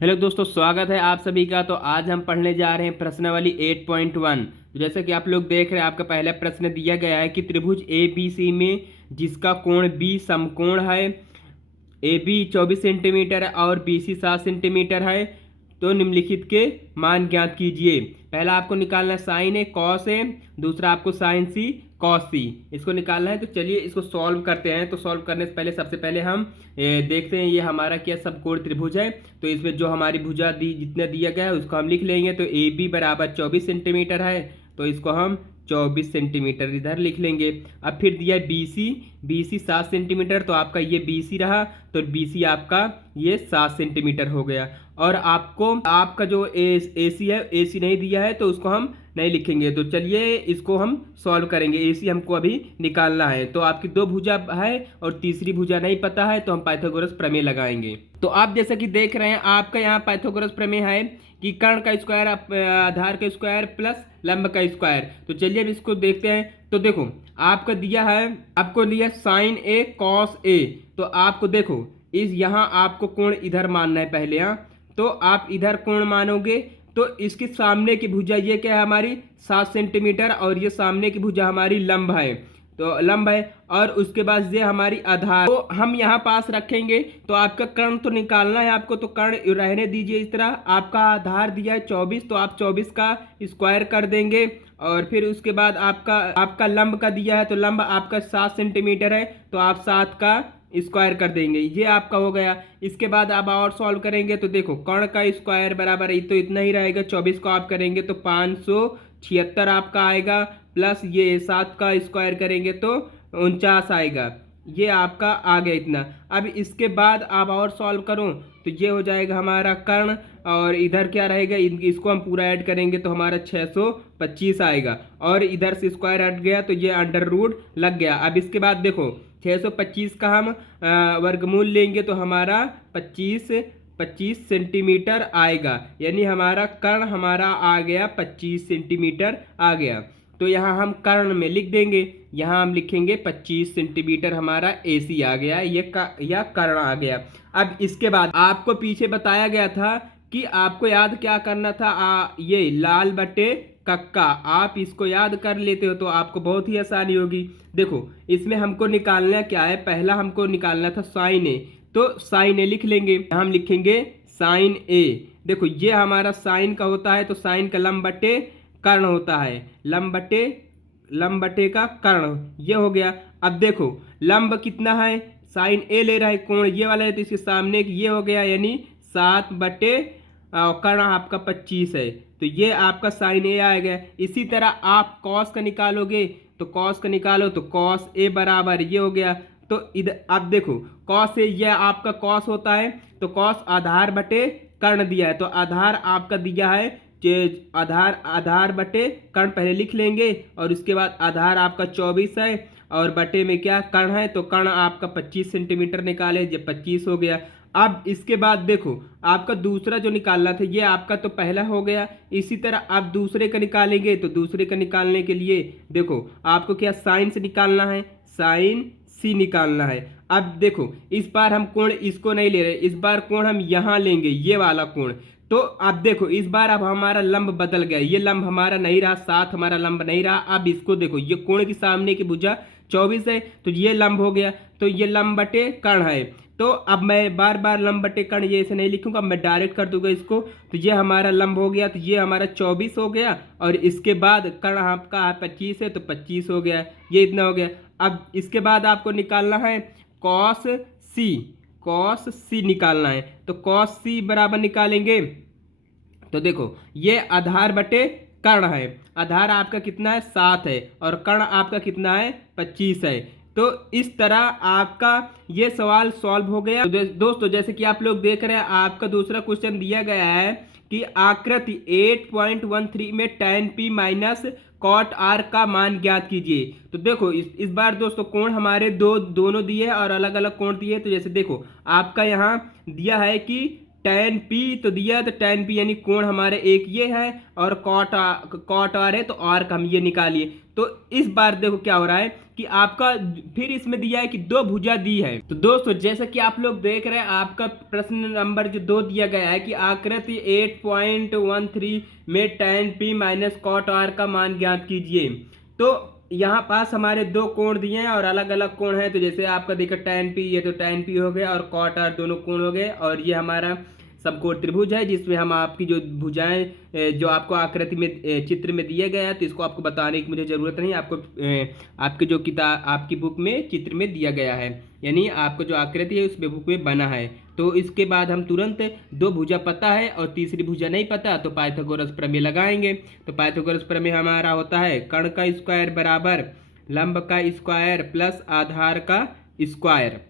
Hello दोस्तों, स्वागत है आप सभी का। तो आज हम पढ़ने जा रहे हैं प्रश्नावली 8.1। तो जैसे कि आप लोग देख रहे हैं, आपका पहला प्रश्न दिया गया है कि त्रिभुज ए बी सी में जिसका कोण बी समकोण है, ए बी 24 सेंटीमीटर और बी सी 7 सेंटीमीटर है, तो निम्नलिखित के मान ज्ञात कीजिए। पहला आपको निकालना साइन ए कॉस ए, दूसरा आपको साइन सी कॉस सी, इसको निकालना है। तो चलिए इसको सॉल्व करते हैं। तो सॉल्व करने से पहले सबसे पहले हम देखते हैं ये हमारा क्या समकोण त्रिभुज है। तो इसमें जो हमारी भुजा दी जितना दिया गया है उसको हम लिख लेंगे। तो ए बी बराबर 24 सेंटीमीटर है, तो इसको हम 24 सेंटीमीटर इधर लिख लेंगे। अब फिर दिया बी सी 7 सेंटीमीटर, तो आपका ये बी सी रहा, तो बी सी आपका ये 7 सेंटीमीटर हो गया। और आपको आपका जो ए सी है, ए सी नहीं दिया है तो उसको हम नहीं लिखेंगे। तो चलिए इसको हम सॉल्व करेंगे। ए सी हमको अभी निकालना है। तो आपकी दो भुजा है और तीसरी भुजा नहीं पता है, तो हम पाइथागोरस प्रमेय लगाएंगे। तो आप जैसा कि देख रहे हैं, आपका यहाँ पाइथागोरस प्रमेय है कि कर्ण का स्क्वायर आधार का स्क्वायर प्लस लंब का स्क्वायर। तो चलिए अब इसको देखते हैं। तो देखो आपका दिया है, आपको दिया साइन ए कॉस ए। तो आपको देखो इस यहाँ आपको कोण इधर मानना है पहले। यहाँ तो आप इधर कोण मानोगे तो इसके सामने की भुजा ये क्या है हमारी 7 सेंटीमीटर, और ये सामने की भुजा हमारी लंब है, तो लंब है। और उसके बाद ये हमारी आधार, तो हम यहाँ पास रखेंगे। तो आपका कर्ण तो निकालना है आपको, तो कर्ण रहने दीजिए इस तरह। आपका आधार दिया है 24, तो आप 24 का स्क्वायर कर देंगे। और फिर उसके बाद आपका लंब का दिया है, तो लंब आपका 7 सेंटीमीटर है, तो आप 7 का स्क्वायर कर देंगे। ये आपका हो गया। इसके बाद आप और सॉल्व करेंगे। तो देखो कर्ण का स्क्वायर बराबर तो इतना ही रहेगा। 24 को आप करेंगे तो 576 आपका आएगा, प्लस ये 7 का स्क्वायर करेंगे तो 49 आएगा। ये आपका आ गया इतना। अब इसके बाद आप और सॉल्व करो तो ये हो जाएगा हमारा कर्ण, और इधर क्या रहेगा, इसको हम पूरा ऐड करेंगे तो हमारा 625 आएगा। और इधर से स्क्वायर हट गया तो ये अंडर रूट लग गया। अब इसके बाद देखो 625 का हम वर्गमूल लेंगे तो हमारा 25 सेंटीमीटर आएगा, यानी हमारा कर्ण हमारा आ गया 25 सेंटीमीटर आ गया। तो यहाँ हम कर्ण में लिख देंगे, यहाँ हम लिखेंगे 25 सेंटीमीटर हमारा ए सी आ गया, या कर्ण आ गया। अब इसके बाद आपको पीछे बताया गया था कि आपको याद क्या करना था, ये लाल बटे कक्का, आप इसको याद कर लेते हो तो आपको बहुत ही आसानी होगी। देखो इसमें हमको निकालना क्या है, पहला हमको निकालना था साइन ए, तो साइन ए लिख लेंगे। हम लिखेंगे साइन ए। देखो ये हमारा साइन का होता है, तो साइन का लंब बटे कर्ण होता है, लंब बटे का कर्ण, ये हो गया। अब देखो लंब कितना है, साइन ए ले रहा है, कोण ये वाला है, तो इसके सामने ये हो गया, यानी 7 बटे कर्ण आपका 25 है, तो ये आपका साइन ए आ गया। इसी तरह आप कॉस का निकालोगे, तो कॉस का निकालो तो कॉस ए बराबर ये हो गया। तो इधर अब देखो कॉस ए ये आपका कॉस होता है, तो कॉस आधार बटे कर्ण दिया है, तो आधार आपका दिया है आधार बटे कर्ण पहले लिख लेंगे। और उसके बाद आधार आपका 24 है, और बटे में क्या कर्ण है, तो कर्ण आपका 25 सेंटीमीटर निकाले, ये 25 हो गया। अब इसके बाद देखो आपका दूसरा जो निकालना था, ये आपका तो पहला हो गया। इसी तरह आप दूसरे का निकालेंगे, तो दूसरे का निकालने के लिए देखो आपको क्या साइन से निकालना है, साइन सी निकालना है। अब देखो इस बार हम कोण इसको नहीं ले रहे, इस बार कोण हम यहाँ लेंगे, ये वाला कोण। तो अब देखो इस बार अब हमारा लंब बदल गया, ये लंब हमारा नहीं रहा, 7 हमारा लंब नहीं रहा। अब इसको देखो, ये कोण के सामने की भुजा 24 है, तो ये लंब हो गया, तो ये लंब बटे कर्ण है। तो अब मैं बार बार लंब बटे कर्ण ये ऐसे नहीं लिखूंगा, मैं डायरेक्ट कर दूंगा इसको। तो ये हमारा लंब हो गया, तो ये हमारा 24 हो गया, और इसके बाद कर्ण आपका 25 है, तो 25 हो गया, ये इतना हो गया। अब इसके बाद आपको निकालना है कॉस सी निकालना है। तो कॉस सी बराबर निकालेंगे, तो देखो ये आधार बटे कर्ण है, आधार आपका कितना है 7 है, और कर्ण आपका कितना है 25 है। तो इस तरह आपका ये सवाल सॉल्व हो गया। तो दोस्तों जैसे कि आप लोग देख रहे हैं, आपका दूसरा क्वेश्चन दिया गया है कि आकृति 8.13 में tan p minus cot r का मान ज्ञात कीजिए। तो देखो इस बार दोस्तों कोण हमारे दोनों दिए हैं और अलग अलग कोण दिए हैं। तो जैसे देखो आपका यहाँ दिया है कि tan p तो दिया है, तो tan p यानी कोण हमारे एक ये है और cot r है तो r का हम ये निकालिए। तो इस बार देखो क्या हो रहा है कि आपका फिर इसमें दिया है कि दो भुजा दी है। तो दोस्तों जैसा कि आप लोग देख रहे हैं आपका प्रश्न नंबर जो 2 दिया गया है कि आकृति 8.13 में tan p minus cot r का मान ज्ञात कीजिए। तो यहाँ पास हमारे दो कोण दिए हैं और अलग अलग कोण हैं। तो जैसे आपका देखो tan p, ये तो tan p हो गया और cot r दोनों कोण हो गए और ये हमारा समकोण त्रिभुज है जिसमें हम आपकी जो भुजाएं जो आपको आकृति में चित्र में दिया गया है तो इसको आपको बताने की मुझे ज़रूरत नहीं, आपको आपके जो किताब आपकी बुक में चित्र में दिया गया है, यानी आपको जो आकृति है उस बुक में बना है। तो इसके बाद हम तुरंत दो भुजा पता है और तीसरी भुजा नहीं पता तो पाइथागोरस प्रमेय लगाएंगे। तो पाइथागोरस प्रमेय हमारा होता है कर्ण का स्क्वायर बराबर लंब का स्क्वायर प्लस आधार का स्क्वायर,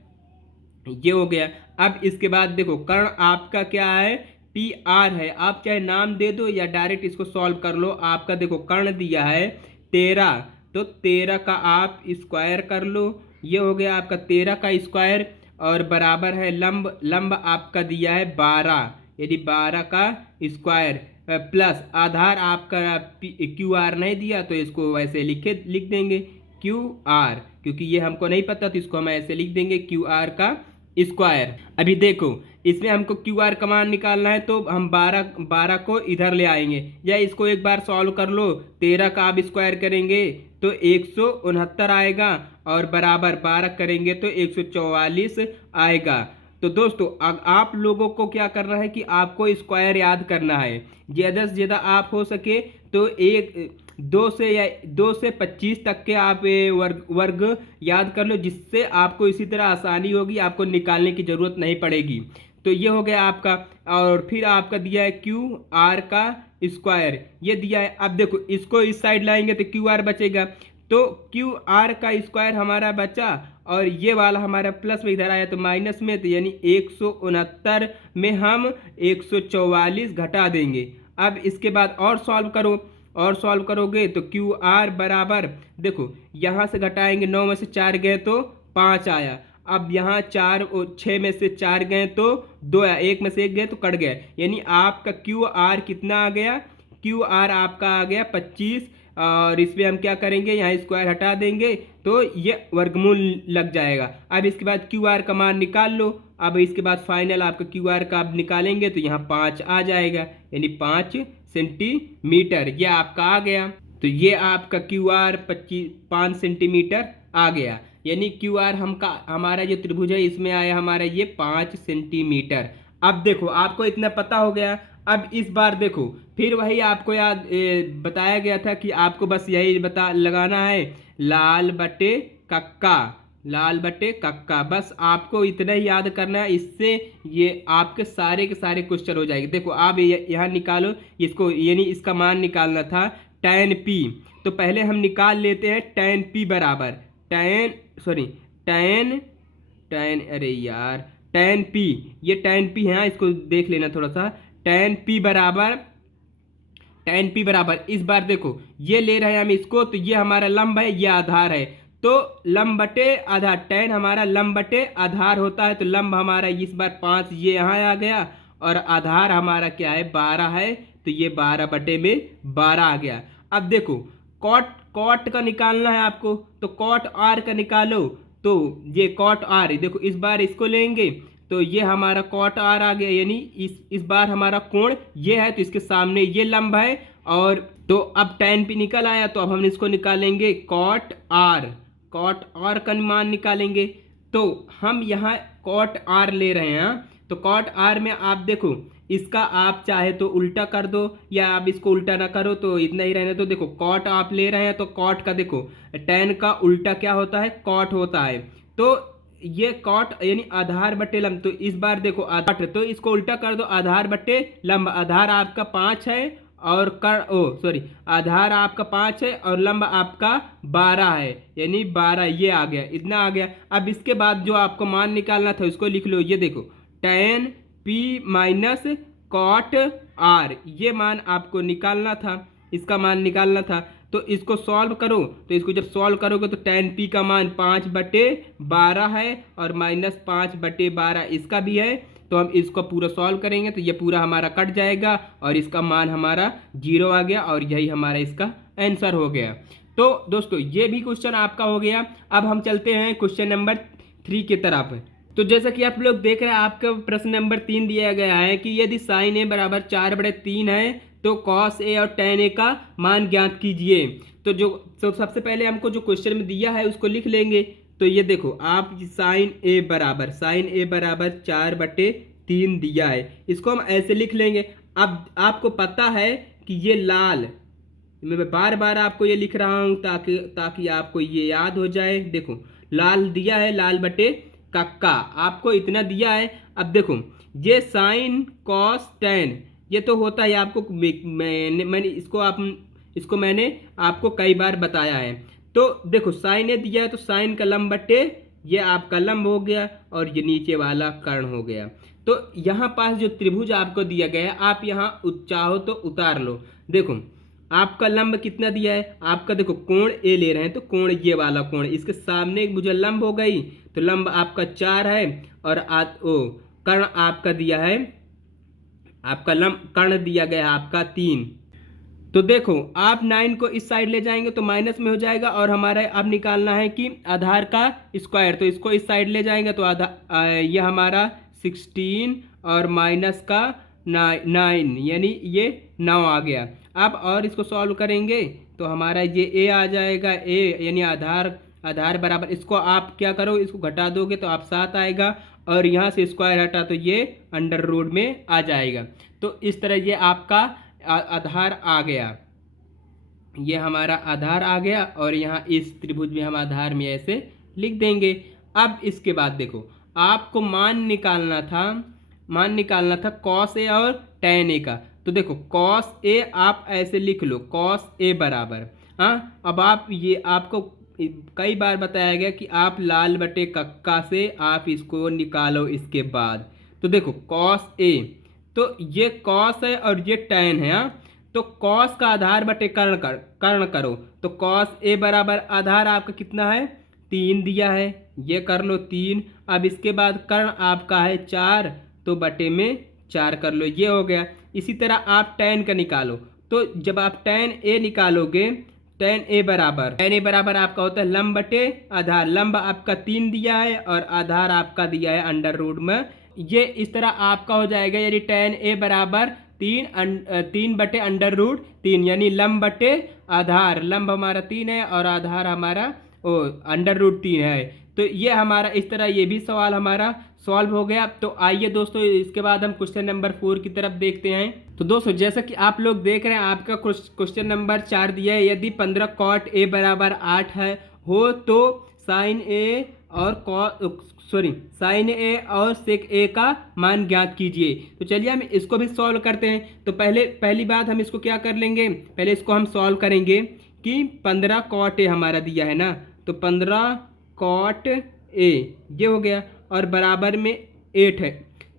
ये हो गया। अब इसके बाद देखो कर्ण आपका क्या है पी आर है, आप चाहे नाम दे दो या डायरेक्ट इसको सॉल्व कर लो। आपका देखो कर्ण दिया है 13, तो 13 का आप स्क्वायर कर लो, ये हो गया आपका 13 का स्क्वायर और बराबर है लंब आपका दिया है 12, यदि 12 का स्क्वायर प्लस आधार आपका क्यू आर नहीं दिया तो इसको वैसे लिख देंगे क्यू आर, क्योंकि ये हमको नहीं पता तो इसको हम ऐसे लिख देंगे क्यू आर का स्क्वायर। अभी देखो इसमें हमको क्यू आर का मान निकालना है तो हम 12 को इधर ले आएंगे या इसको एक बार सॉल्व कर लो। 13 का आप स्क्वायर करेंगे तो 169 आएगा और बराबर 12 करेंगे तो 144 आएगा। तो दोस्तों आप लोगों को क्या करना है कि आपको स्क्वायर याद करना है, ज़्यादा से ज़्यादा आप हो सके तो 2 से 25 तक के आप वर्ग याद कर लो, जिससे आपको इसी तरह आसानी होगी, आपको निकालने की ज़रूरत नहीं पड़ेगी। तो ये हो गया आपका और फिर आपका दिया है क्यू आर का स्क्वायर, ये दिया है। अब देखो इसको इस साइड लाएंगे तो क्यू आर बचेगा, तो क्यू आर का स्क्वायर हमारा बचा और ये वाला हमारा प्लस में इधर आया तो माइनस में, तो यानी 169 में हम 144 घटा देंगे। अब इसके बाद और सॉल्व करो, और सॉल्व करोगे तो क्यू आर बराबर देखो यहाँ से घटाएंगे 9 में से 4 गए तो 5 आया। अब यहाँ 4 और 6 में से 4 गए तो 2 आया, 1 में से 1 गए तो कट गया, यानी आपका क्यू आर कितना आ गया, क्यू आर आपका आ गया 25। और इसमें हम क्या करेंगे यहाँ स्क्वायर हटा देंगे तो ये वर्गमूल लग जाएगा। अब इसके बाद क्यू आर का मान निकाल लो। अब इसके बाद फाइनल आपका क्यू आर का आप निकालेंगे तो यहाँ 5 आ जाएगा, यानी 5 सेंटीमीटर, ये आपका आ गया। तो ये आपका क्यू आर 5 सेंटीमीटर आ गया, यानी क्यू आर हमारा जो त्रिभुज है इसमें आया हमारा ये 5 सेंटीमीटर। अब देखो आपको इतना पता हो गया। अब इस बार देखो फिर वही आपको याद बताया गया था कि आपको बस यही लगाना है लाल बटे कक्का, बस आपको इतना ही याद करना है, इससे ये आपके सारे के सारे क्वेश्चन हो जाएंगे। देखो आप यहाँ निकालो इसको, यानी इसका मान निकालना था tan p, तो पहले हम निकाल लेते हैं tan p बराबर tan p, ये tan p है, इसको देख लेना थोड़ा सा। tan p बराबर इस बार देखो ये ले रहे हैं हम इसको, तो ये हमारा लंब है, ये आधार है, तो लंब बटे आधार, tan हमारा लंब बटे आधार होता है, तो लंब हमारा इस बार 5 ये यहाँ आ गया और आधार हमारा क्या है 12 है, तो ये 12 बटे में 12 आ गया। अब देखो कॉट का निकालना है आपको, तो कॉट आर का निकालो, तो ये कॉट आर देखो इस बार इसको लेंगे तो ये हमारा कॉट आर आ गया, यानी इस बार हमारा कोण ये है तो इसके सामने ये लंब है। और तो अब tan p निकल आया, तो अब हम इसको निकालेंगे कॉट आर का मान निकालेंगे। तो हम यहाँ कॉट आर ले रहे हैं, तो कॉट आर में आप देखो इसका आप चाहे तो उल्टा कर दो या आप इसको उल्टा ना करो तो इतना ही रहने। तो देखो कॉट आप ले रहे हैं तो कॉट का देखो tan का उल्टा क्या होता है कॉट होता है, तो ये कॉट यानी आधार बटे लंब, तो इस बार देखो आधार, तो इसको उल्टा कर दो आधार बटे लंब, आधार आपका 5 है और आधार आपका 5 है और लंब आपका 12 है, यानी 12 ये आ गया, इतना आ गया। अब इसके बाद जो आपको मान निकालना था उसको लिख लो, ये देखो tan p minus cot r, ये मान आपको निकालना था, इसका मान निकालना था। तो इसको सॉल्व करो, तो इसको जब सॉल्व करोगे तो tan p का मान 5/12 है और -5/12 इसका भी है, तो हम इसको पूरा सॉल्व करेंगे तो ये पूरा हमारा कट जाएगा और इसका मान हमारा 0 आ गया और यही हमारा इसका आंसर हो गया। तो दोस्तों ये भी क्वेश्चन आपका हो गया। अब हम चलते हैं क्वेश्चन नंबर 3 की तरफ। तो जैसा कि आप लोग देख रहे हैं, आपका प्रश्न नंबर 3 दिया गया है कि यदि साइन ए बराबर 4/3 है तो कॉस ए और tan ए का मान ज्ञात कीजिए। तो सबसे पहले हमको जो क्वेश्चन में दिया है उसको लिख लेंगे। तो ये देखो, आप साइन ए बराबर 4/3 दिया है, इसको हम ऐसे लिख लेंगे। अब आपको पता है कि ये लाल, मैं बार बार आपको ये लिख रहा हूँ ताकि आपको ये याद हो जाए। देखो लाल दिया है, लाल बटे कक्का आपको इतना दिया है। अब देखो ये साइन कॉस टैन ये तो होता है आपको, मैंने आपको कई बार बताया है। तो देखो साइन ए दिया है तो साइन का लंब बटे ये आपका लंब हो गया और ये नीचे वाला कर्ण हो गया। तो यहाँ पास जो त्रिभुज आपको दिया गया है आप यहाँ चाहो तो उतार लो। देखो आपका लंब कितना दिया है, आपका देखो कोण ए ले रहे हैं तो कोण ये वाला कोण, इसके सामने एक मुझे लंब हो गई तो लंब आपका 4 है और कर्ण आपका दिया है, आपका लंब कर्ण दिया गया है आपका 3। तो देखो आप 9 को इस साइड ले जाएंगे तो माइनस में हो जाएगा और हमारा अब निकालना है कि आधार का स्क्वायर, तो इसको इस साइड ले जाएंगे तो ये हमारा 16 और माइनस का 9 यानी ये 9 आ गया। अब और इसको सॉल्व करेंगे तो हमारा ये ए आ जाएगा, ए यानी आधार बराबर, इसको आप क्या करो, इसको घटा दोगे तो आप 7 आएगा और यहाँ से स्क्वायर हटा तो ये अंडर रूट में आ जाएगा। तो इस तरह ये आपका आधार आ गया, ये हमारा आधार आ गया और यहाँ इस त्रिभुज में हम आधार में ऐसे लिख देंगे। अब इसके बाद देखो आपको मान निकालना था कॉस ए और टैन ए का। तो देखो कॉस ए आप ऐसे लिख लो, कॉस ए बराबर, हाँ अब आप ये आपको कई बार बताया गया कि आप लाल बटे कक्का से आप इसको निकालो। इसके बाद तो देखो कॉस ए, तो ये कॉस है और ये टैन है, हाँ तो कॉस का आधार बटे कर्ण करो। तो कॉस ए बराबर आधार आपका कितना है 3 दिया है, ये कर लो 3। अब इसके बाद कर्ण आपका है 4 तो बटे में 4 कर लो, ये हो गया। इसी तरह आप टैन का निकालो, तो जब आप टैन ए निकालोगे, टैन ए बराबर आपका होता है लंब बटे आधार, लंब आपका 3 दिया है और आधार आपका दिया है अंडर रूट में, ये इस तरह आपका हो जाएगा। यानी टैन ए बराबर 3 बटे अंडर रूट 3 यानी लंब बटे आधार, लंब हमारा 3 है और आधार हमारा अंडर रूट 3 है। तो ये हमारा इस तरह ये भी सवाल हमारा सॉल्व हो गया। तो आइए दोस्तों इसके बाद हम क्वेश्चन नंबर 4 की तरफ देखते हैं। तो दोस्तों जैसा कि आप लोग देख रहे हैं, आपका क्वेश्चन नंबर 4 दिया है, यदि 15 कॉट ए बराबर 8 है हो तो साइन ए और सेक ए का मान ज्ञात कीजिए। तो चलिए हम इसको भी सॉल्व करते हैं। तो पहली बात हम इसको क्या कर लेंगे, पहले इसको हम सॉल्व करेंगे कि 15 कॉट ए हमारा दिया है ना, तो 15 कॉट ए ये हो गया और बराबर में 8 है।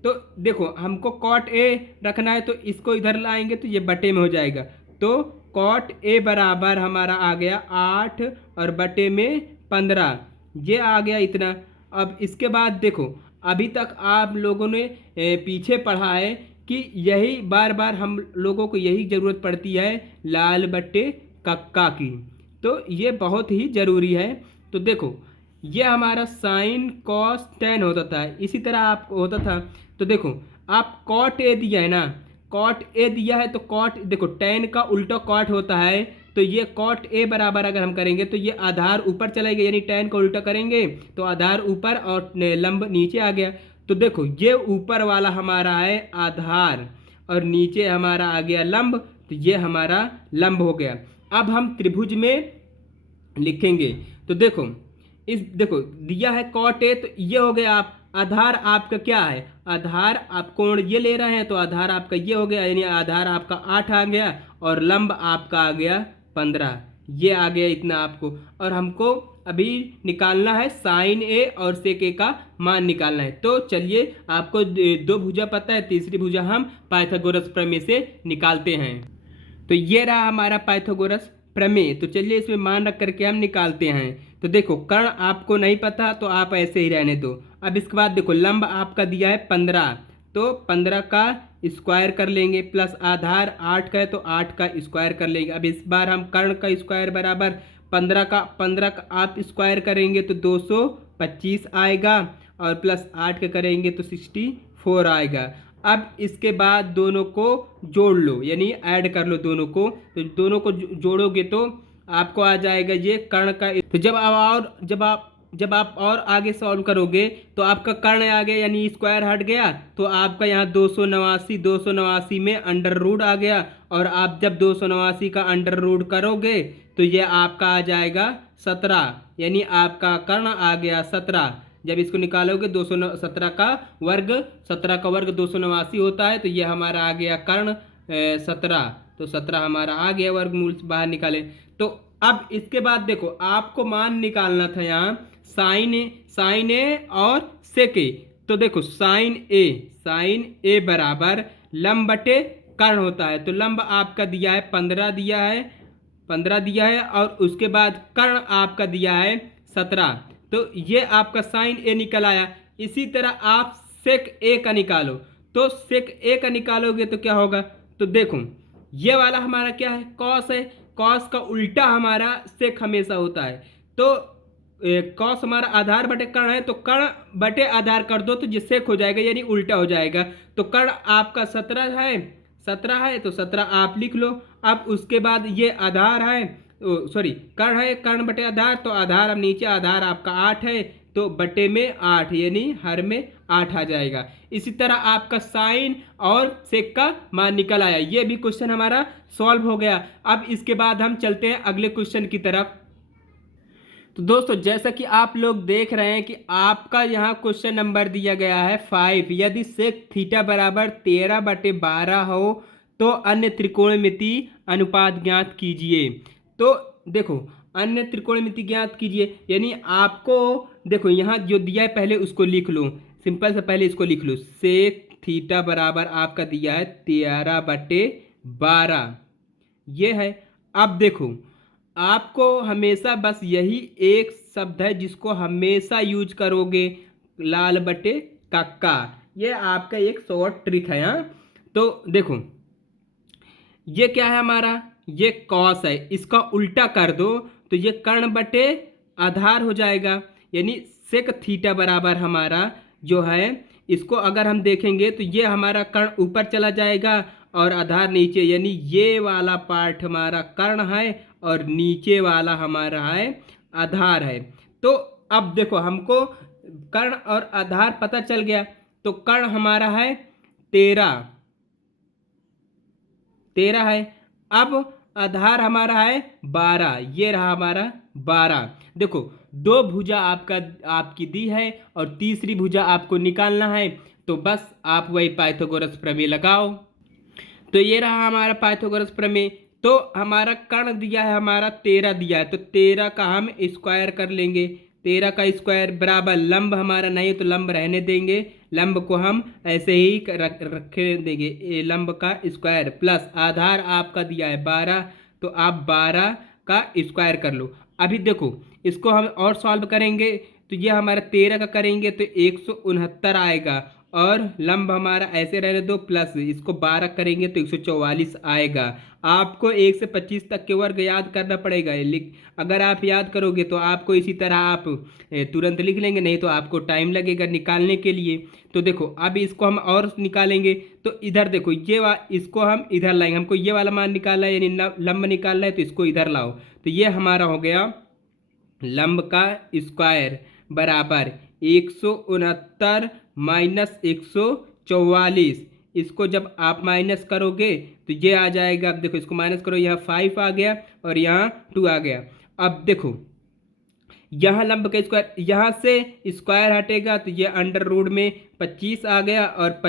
तो देखो हमको कॉट ए रखना है तो इसको इधर लाएंगे तो ये बटे में हो जाएगा। तो कॉट ए बराबर हमारा आ गया 8 और बटे में 15, ये आ गया इतना। अब इसके बाद देखो अभी तक आप लोगों ने पीछे पढ़ा है कि यही बार बार हम लोगों को यही ज़रूरत पड़ती है लाल बट्टे कक्का की, तो ये बहुत ही ज़रूरी है। तो देखो ये हमारा साइन कॉस टैन होता था, इसी तरह आप होता था। तो देखो आप कॉट ए दिया है ना, कॉट ए दिया है तो कॉट देखो टैन का उल्टा कॉट होता है, तो ये कॉट ए बराबर अगर हम करेंगे तो ये आधार ऊपर चलेगा, यानी टैन का उल्टा करेंगे तो आधार ऊपर और लंब नीचे आ गया। तो देखो ये ऊपर वाला हमारा है आधार और नीचे हमारा आ गया लंब, तो ये हमारा लंब हो गया। अब हम त्रिभुज में लिखेंगे। तो देखो देखो दिया है कॉट ए, तो ये हो गया। आप आधार आपका क्या है, आधार आप कोण ये ले रहे हैं तो आधार आपका ये हो गया, यानी आधार आपका 8 आ गया और लंब आपका आ गया 15, ये आ गया इतना आपको। और हमको अभी निकालना है साइन ए और सेक ए का मान निकालना है। तो चलिए आपको 2 भुजा पता है, तीसरी भुजा हम पाइथागोरस प्रमेय से निकालते हैं। तो ये रहा हमारा पाइथागोरस प्रमेय। तो चलिए इसमें मान रख करके हम निकालते हैं। तो देखो कर्ण आपको नहीं पता तो आप ऐसे ही रहने दो। अब इसके बाद देखो लंब आपका दिया है 15, तो 15 का स्क्वायर कर लेंगे, प्लस आधार 8 का है तो 8 का स्क्वायर कर लेंगे। अब इस बार हम कर्ण का स्क्वायर बराबर 15 का आप स्क्वायर करेंगे तो 225 आएगा, और प्लस 8 का करेंगे तो 64 आएगा। अब इसके बाद दोनों को जोड़ लो, यानी ऐड कर लो दोनों को, तो दोनों को जोड़ोगे तो आपको आ जाएगा ये कर्ण का। तो जब आप और आगे सॉल्व करोगे तो आपका कर्ण आ गया, यानी स्क्वायर हट गया, तो आपका यहाँ 289 में अंडर रूट आ गया, और आप जब 289 का अंडर रूट करोगे तो ये आपका आ जाएगा 17, यानी आपका कर्ण आ गया 17। जब इसको निकालोगे 217 का वर्ग, 17 का वर्ग 289 होता है, तो ये हमारा आ गया कर्ण 17। तो 17 हमारा आ गया, वर्गमूल से बाहर निकाले। तो अब इसके बाद देखो आपको मान निकालना था यहाँ साइन ए और सेक ए। तो देखो साइन ए बराबर लंब बटे कर्ण होता है। तो लंब आपका दिया है 15 दिया है, और उसके बाद कर्ण आपका दिया है 17। तो ये आपका साइन ए निकल आया। इसी तरह आप सेक ए का निकालो, तो सेक ए का निकालोगे तो क्या होगा, तो देखो ये वाला हमारा क्या है, कॉस है। कॉस का उल्टा हमारा सेक हमेशा होता है। तो कॉस हमारा आधार बटे कर्ण है, तो कर्ण बटे आधार कर दो तो ये सेक हो जाएगा, यानी उल्टा हो जाएगा। तो कर्ण आपका 17 है तो 17 आप लिख लो। अब उसके बाद ये आधार है, सॉरी कर्ण है, कर्ण बटे आधार, तो आधार अब नीचे आधार आपका 8 है, तो बटे में 8, यानी हर में 8 आ जाएगा। इसी तरह आपका साइन और सेक का मान निकल आया। ये भी क्वेश्चन हमारा सॉल्व हो गया। अब इसके बाद हम चलते हैं अगले क्वेश्चन की तरफ। तो दोस्तों जैसा कि आप लोग देख रहे हैं कि आपका यहाँ क्वेश्चन नंबर दिया गया है 5। यदि सेक थीटा बराबर 13/12 हो तो अन्य त्रिकोणमिति अनुपात ज्ञात कीजिए। तो देखो अन्य त्रिकोणमिति ज्ञात कीजिए, यानी आपको देखो यहाँ जो दिया है पहले उसको लिख लो, सिंपल से पहले इसको लिख लो। सेक थीटा बराबर आपका दिया है 13/12, ये है। अब देखो आपको हमेशा बस यही एक शब्द है जिसको हमेशा यूज करोगे, लाल बटे कक्का। ये आपका एक शॉर्ट ट्रिक है। हाँ तो देखो ये क्या है हमारा, ये कॉस है, इसका उल्टा कर दो तो ये कर्ण बटे आधार हो जाएगा, यानी सेक थीटा बराबर हमारा जो है, इसको अगर हम देखेंगे तो ये हमारा कर्ण ऊपर चला जाएगा और आधार नीचे, यानी ये वाला पार्ट हमारा कर्ण है और नीचे वाला हमारा है आधार है। तो अब देखो हमको कर्ण और आधार पता चल गया, तो कर्ण हमारा है 13 है। अब आधार हमारा है 12, ये रहा हमारा 12। देखो दो भुजा आपकी दी है और तीसरी भुजा आपको निकालना है, तो बस आप वही पाइथागोरस प्रमेय लगाओ। तो ये रहा हमारा पाइथागोरस प्रमेय। तो हमारा कर्ण दिया है, हमारा 13 दिया है, तो 13 का हम स्क्वायर कर लेंगे। 13 का स्क्वायर बराबर लंब हमारा नहीं तो लंब रहने देंगे, लंब को हम ऐसे ही रखे देंगे, लंब का स्क्वायर प्लस आधार आपका दिया है 12, तो आप 12 का स्क्वायर कर लो। अभी देखो इसको हम और सॉल्व करेंगे, तो ये हमारा 13 का करेंगे तो 169 आएगा, और लंब हमारा ऐसे रहने दो, प्लस इसको 12 करेंगे तो 144 आएगा। आपको 1 से 25 तक के वर्ग याद करना पड़ेगा। अगर आप याद करोगे तो आपको इसी तरह आप तुरंत लिख लेंगे, नहीं तो आपको टाइम लगेगा निकालने के लिए। तो देखो अब इसको हम और निकालेंगे, तो इधर देखो इसको हम इधर लाएंगे, हमको ये वाला मान निकालना है, यानी लंब निकालना है, तो इसको इधर लाओ। तो ये हमारा हो गया लंब का स्क्वायर बराबर 169 माइनस 144। इसको जब आप माइनस करोगे तो ये आ जाएगा, अब देखो इसको माइनस करो, यहाँ 5 आ गया और यहाँ 2 आ गया। अब देखो यहाँ लंब का स्क्वायर, यहाँ से स्क्वायर हटेगा तो ये अंडर रूट में 25 आ गया, और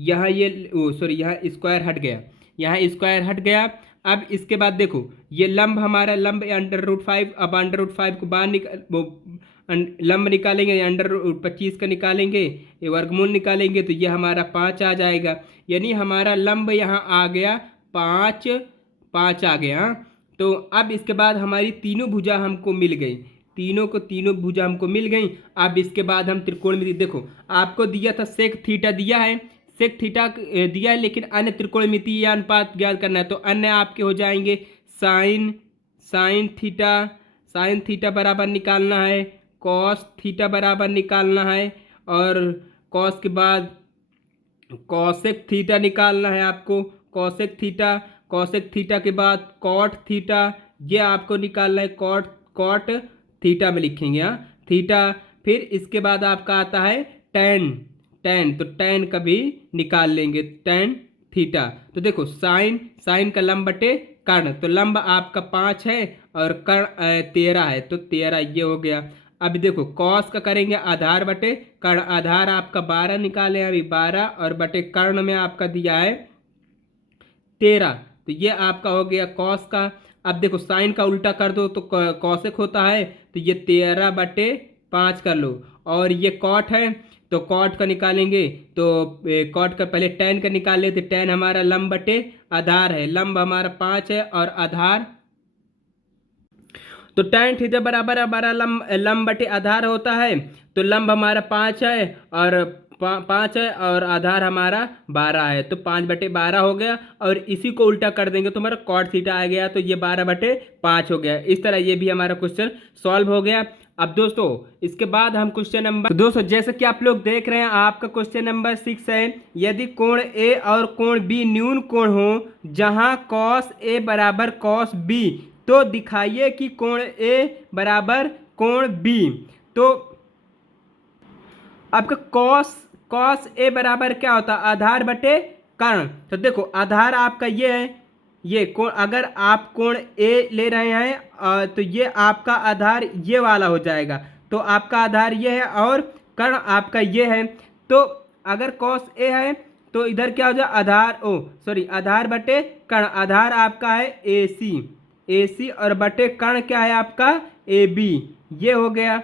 यहाँ यहाँ स्क्वायर हट गया, यहाँ स्क्वायर हट गया। अब इसके बाद देखो ये लंब हमारा लंब अंडर रूट 5, अब अंडर रूट 5 को बाहर लंब निकालेंगे, अंडर रूट 25 का निकालेंगे, ये वर्गमूल निकालेंगे, तो ये हमारा 5 आ जाएगा, यानी हमारा लंब यहाँ आ गया 5 आ गया। तो अब इसके बाद हमारी तीनों भुजा हमको मिल गई, तीनों को तीनों भुजा हमको मिल गई। अब इसके बाद हम त्रिकोणमिति, देखो आपको दिया था सेक थीटा दिया है, सेक थीटा दिया है, लेकिन अन्य त्रिकोणमिति या अनुपात ज्ञात करना है। तो अन्य आपके हो जाएंगे sine sine theta, sine theta बराबर निकालना है, कॉस थीटा बराबर निकालना है, और कॉस के बाद कॉसेक थीटा निकालना है आपको, कॉसेक थीटा, कॉसेक थीटा के बाद कॉट थीटा, ये आपको निकालना है, कॉट कॉट थीटा में लिखेंगे, हाँ थीटा। फिर इसके बाद आपका आता है टेन, टेन तो टेन का भी निकाल लेंगे, टेन थीटा। तो देखो साइन, साइन का लंब बटे कर्ण, तो लंब आपका 5 है और कर्ण 13 है, तो 13 ये हो गया। अब देखो कॉस का करेंगे आधार बटे कर्ण, आधार आपका 12 निकाले अभी 12, और बटे कर्ण में आपका दिया है 13, तो ये आपका हो गया कॉस का। अब देखो साइन का उल्टा कर दो तो कॉसेक होता है, तो ये 13/5 कर लो, और ये कॉट है तो कॉट का निकालेंगे, तो कॉट का पहले टेन का निकाल लेते, टेन हमारा लंब बटे आधार है, लंब हमारा 5 है और आधार, तो टेन थीटा बराबर हमारा लंब बटे आधार होता है, तो लंब हमारा 5 है और 5 है और आधार हमारा 12 है, तो 5/12 हो गया, और इसी को उल्टा कर देंगे तो हमारा कॉट थीटा आ गया, तो ये 12/5 हो गया। इस तरह ये भी हमारा क्वेश्चन सॉल्व हो गया। अब दोस्तों इसके बाद हम क्वेश्चन नंबर, तो दोस्तों जैसे कि आप लोग देख रहे हैं आपका क्वेश्चन नंबर 6 है, यदि कोण ए और कोण बी न्यून कोण हो जहां कॉस ए बराबर कॉस बी, तो दिखाइए कि कोण ए बराबर कोण बी। तो आपका कॉस कॉस ए बराबर क्या होता है, आधार बटे कर्ण। तो देखो आधार आपका ये है, ये कोण, अगर आप कोण ए ले रहे हैं तो ये आपका आधार ये वाला हो जाएगा, तो आपका आधार ये है और कर्ण आपका ये है। तो अगर कॉस ए है तो इधर क्या हो जाए आधार, ओ सॉरी आधार बटे कर्ण, आधार आपका है ए सी, ए सी और बटे कर्ण क्या है आपका ए बी, ये हो गया,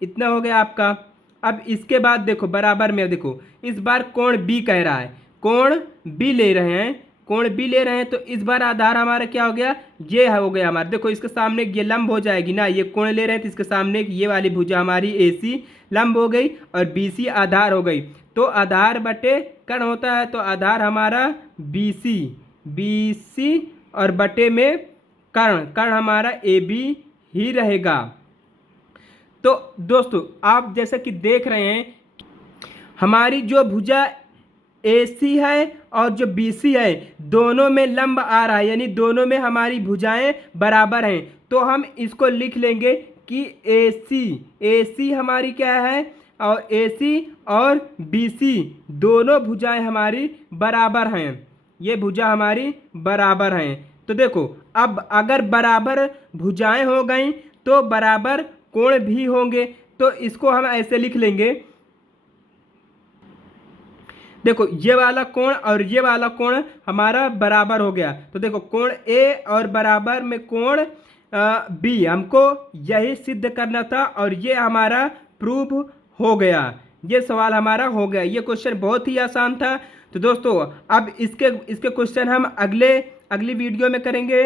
इतना हो गया आपका। अब इसके बाद देखो बराबर में, देखो इस बार कोण बी कह रहा है, कोण बी ले रहे हैं, कोण बी ले रहे हैं, तो इस बार आधार हमारा क्या हो गया, ये हो गया हमारा, देखो इसके सामने ये लंब हो जाएगी ना, ये कोण ले रहे हैं तो इसके सामने ये वाली भुजा हमारी ए सी लंब हो गई और बी सी आधार हो गई, तो आधार बटे कर्ण होता है, तो आधार हमारा बी सी और बटे में कर्ण, कर्ण हमारा ए बी ही रहेगा। तो दोस्तों आप जैसा कि देख रहे हैं हमारी जो भुजा AC है और जो BC है दोनों में लंब आ रहा है, यानी दोनों में हमारी भुजाएं बराबर हैं, तो हम इसको लिख लेंगे कि AC हमारी क्या है, और AC और BC दोनों भुजाएं हमारी बराबर हैं, ये भुजा हमारी बराबर हैं। तो देखो अब अगर बराबर भुजाएं हो गई तो बराबर कोण भी होंगे, तो इसको हम ऐसे लिख लेंगे, देखो ये वाला कोण और ये वाला कोण हमारा बराबर हो गया, तो देखो कोण ए और बराबर में कोण बी, हमको यही सिद्ध करना था और ये हमारा प्रूफ हो गया, ये सवाल हमारा हो गया। ये क्वेश्चन बहुत ही आसान था। तो दोस्तों अब इसके क्वेश्चन हम अगली वीडियो में करेंगे।